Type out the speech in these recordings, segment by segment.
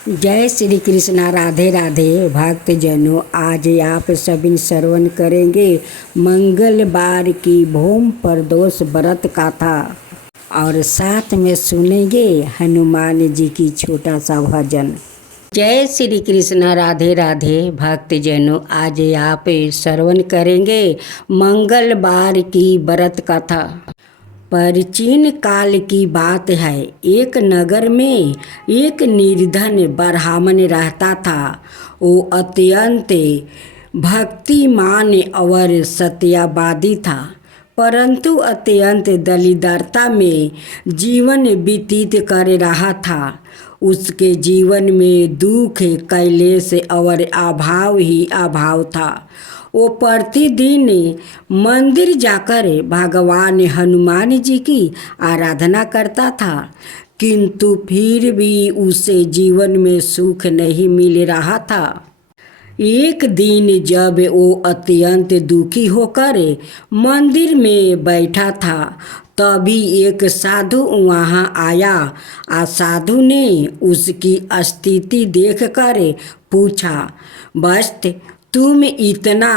जय श्री कृष्णा। राधे राधे भक्त जनों, आज आप सभी श्रवण करेंगे मंगलवार की भूम प्रदोष व्रत कथा और साथ में सुनेंगे हनुमान जी की छोटा सा भजन। जय श्री कृष्णा। राधे राधे भक्त जनों, आज आप श्रवण करेंगे मंगलवार की व्रत कथा। प्राचीन काल की बात है। एक नगर में एक निर्धन ब्राह्मण रहता था। वो अत्यंत भक्तिमान और सत्यवादी था, परंतु अत्यंत दरिद्रता में जीवन व्यतीत कर रहा था। उसके जीवन में दुख, क्लेश और अभाव ही अभाव था। वो प्रतिदिन मंदिर जाकर भगवान हनुमान जी की आराधना करता था, किंतु फिर भी उसे जीवन में सुख नहीं मिल रहा था। एक दिन जब वो अत्यंत दुखी होकर मंदिर में बैठा था, तभी एक साधु वहाँ आया। साधु ने उसकी स्थिति देखकर पूछा, वत्स तुम इतना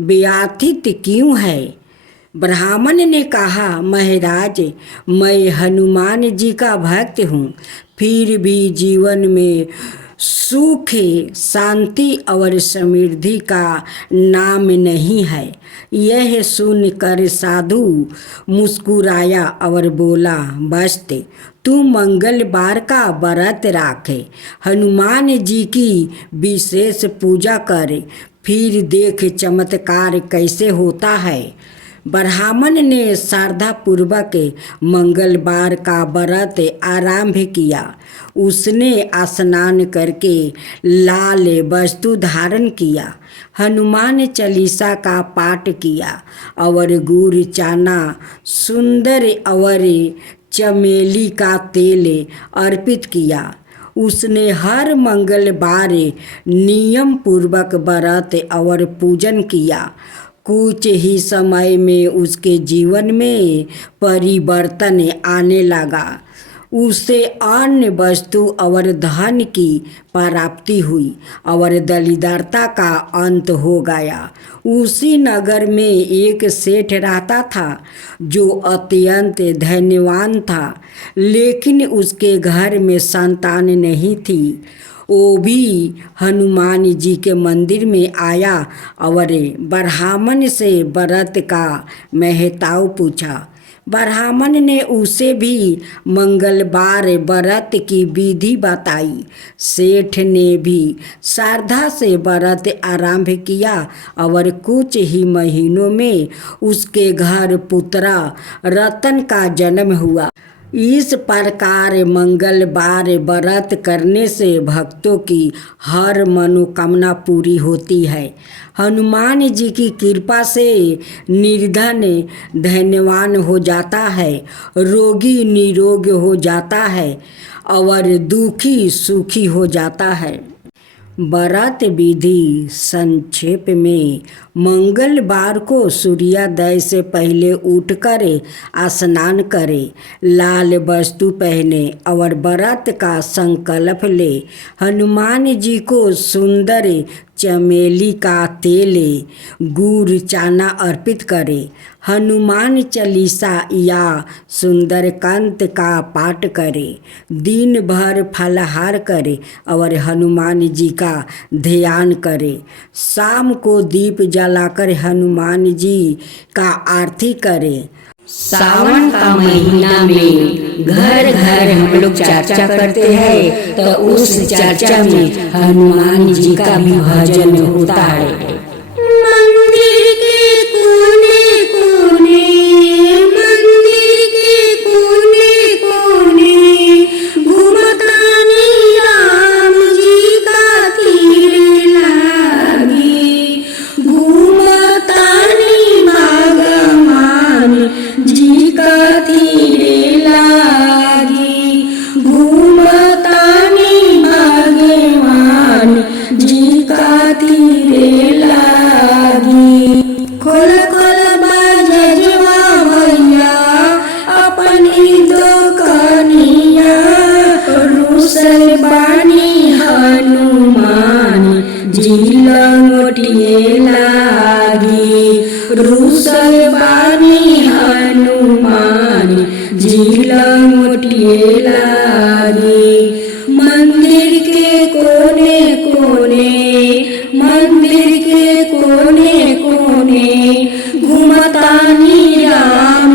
व्याथित क्यों है? ब्राह्मण ने कहा, महाराज मैं हनुमान जी का भक्त हूँ, फिर भी जीवन में सुख, शांति और समृद्धि का नाम नहीं है। यह सुनकर साधु मुस्कुराया और बोला, वत्स तू मंगलवार का व्रत राखे, हनुमान जी की विशेष पूजा करे, फिर देख चमत्कार कैसे होता है। ब्राह्मण ने श्रद्धापूर्वक मंगलवार का व्रत आरंभ किया। उसने स्नान करके लाल वस्त्र धारण किया, हनुमान चालीसा का पाठ किया और गुड़, चना, सुंदर और चमेली का तेल अर्पित किया। उसने हर मंगलवार नियम पूर्वक व्रत और पूजन किया। कुछ ही समय में उसके जीवन में परिवर्तन आने लगा। उसे अन्य वस्तु और धन की प्राप्ति हुई और दरिद्रता का अंत हो गया। उसी नगर में एक सेठ रहता था जो अत्यंत धनवान था, लेकिन उसके घर में संतान नहीं थी। वो भी हनुमान जी के मंदिर में आया और ब्राह्मण से व्रत का महत्व पूछा। ब्राह्मण ने उसे भी मंगलवार व्रत की विधि बताई। सेठ ने भी श्रद्धा से व्रत आरंभ किया और कुछ ही महीनों में उसके घर पुत्र रतन का जन्म हुआ। इस प्रकार मंगलवार व्रत करने से भक्तों की हर मनोकामना पूरी होती है। हनुमान जी की कृपा से निर्धन धनवान हो जाता है, रोगी निरोग हो जाता है और दुखी सुखी हो जाता है। व्रत विधि संक्षेप में, मंगलवार को सूर्योदय से पहले उठकर स्नान करें, लाल वस्त्र पहने और व्रत का संकल्प ले। हनुमान जी को सुंदर चमेली का तेल, गुड़, चना अर्पित करें। हनुमान चालीसा या सुंदरकांत का पाठ करें। दिन भर फलाहार करें और हनुमान जी का ध्यान करें। शाम को दीप जलाकर हनुमान जी का आरती करें। सावन का महीना में घर घर हम लोग चर्चा करते हैं, तो उस चर्चा में हनुमान जी का भी भजन होता है। मंदिर के कोने कोने, मंदिर के कोने कोने, घूमतानी राम जी का तीर लागी, घूमतानी भगवान जी का तीर लागी, घूमतानी भगवान जी का तीर लागी। खोल खोल बजवा भैया अपनी दुकनिया, रुसल बानी रुसल बानी हनुमान जी लंगोटिए लागी। मंदिर के कोने कोने मंदिर के कोने कोने घुमतानी राम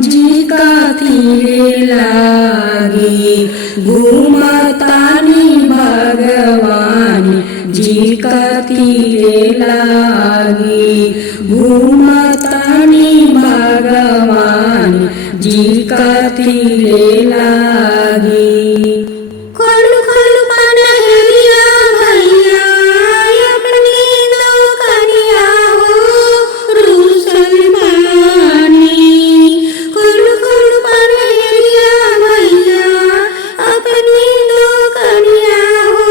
जी का तीरे लागी। घुमतानी भगवान जी का तीरे लागी। घुमतानी भगवान जी का तीरे लागी। खोल खोल पनहरिया भैया अपनी दुकनिया हो रुसल बानी। खोल खोल पनहरिया भैया अपनी दुकनिया हो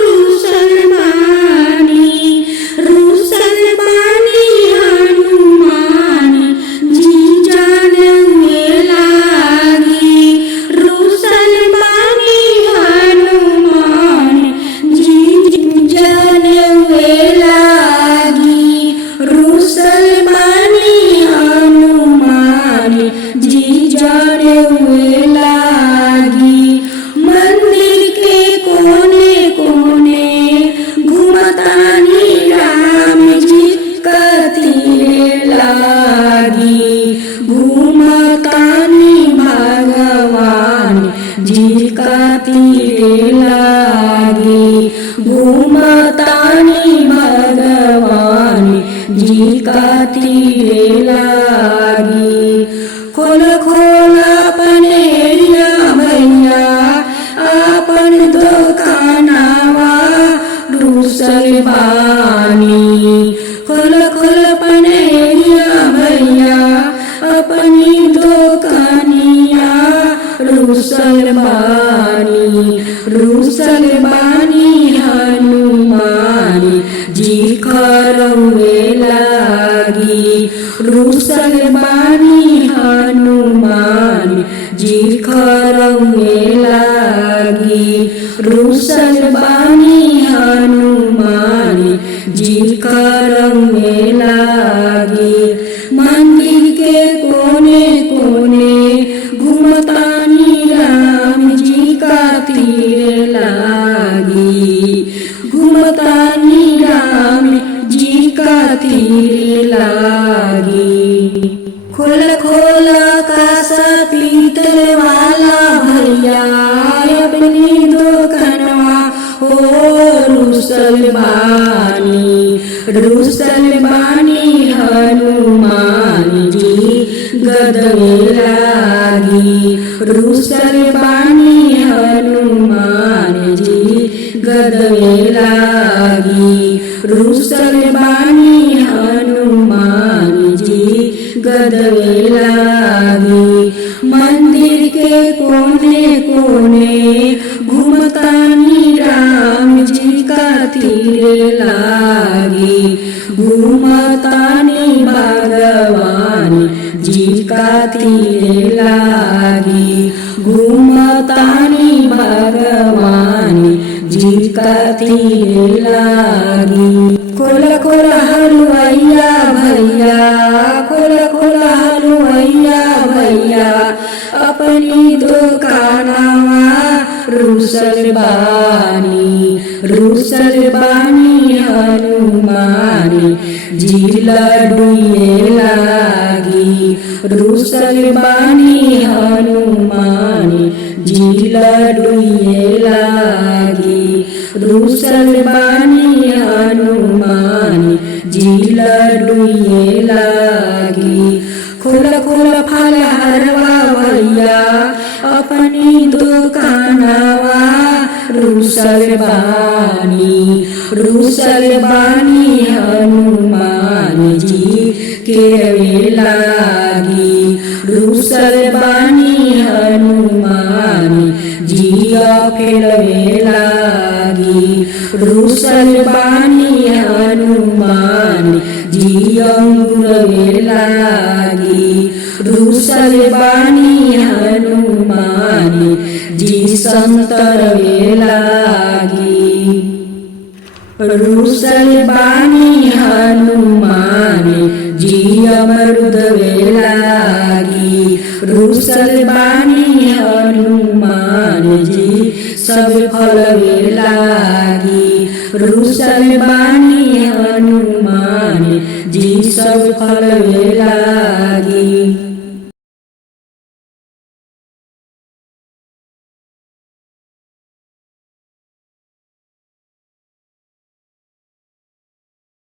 रुसल बानी। रुसल बानी हनुमान जी जाने लागी। रुसल बानी हनुमान जी जाने लागी। रुसल बानी हनुमान जी जाने लागी। मंदिर के कोने कोने घुमतानी राम जी का तीरे लागी। घुमतानी भगवान जी का तीरे लागी। घुमतानी भगवान जी का तीरे लागी। खोल खोल पनेरिया भैया अपन दुकानवा रुसल बानी। खोल खोल पनेरिया भैया अपनी दुकानिया रुसल बानी। रुसल बानी हनुमान जी खरौए लागी। रुसल बानी हनुमान जी खरौए लागी। रुसल बानी हनुमान जी खरौए लागी। मंदिर के कोने कोने घुमतानी राम जी का तीरे लागी। घुमतानी राम जी का तीरे लागी। खोल खोल कासा पीतल वाला भैया अपनी दुकानवा हो रुसल बानी। रुसल बानी हनुमान जी गदवे लागी। रुसल बानी हनुमान जी गदवे लागी। रुसल बानी हनुमान जी गदवे लागी। मंदिर के कोने कोने घुमतानी राम जी का तीरे लागी। घुमतानी भगवान जी का तीरे लागी। घुमतानी भगवान जी का तीरे लागी। खोल खोल हलुआइया भैया खोल खोल हलुआइया भैया अपनी दुकानवा रुसल बानी। रुसल बानी हनुमान जी लडुए लागी। रुसल बानी हनुमान जी लडुए लागी। रुसल बानी हनुमान जी लडुए लागी। खोल खोल फल हरवा भैया अपनी दुकानवा रुसल बानी। रुसल बानी हनुमान जी केरवे लागी। रुसल बानी हनुमान जी फेरवे लागी। रुसल बानी हनुमान जी अंगुरवे लागी। रुसल बानी हनुमान जी संतरवे लागी। रुसल बानी हनुमान जी अमरुद लागी। रुसल बानी हनुमान जी सब फल लागी। रुसल बानी हनुमान जी सब फल लागी।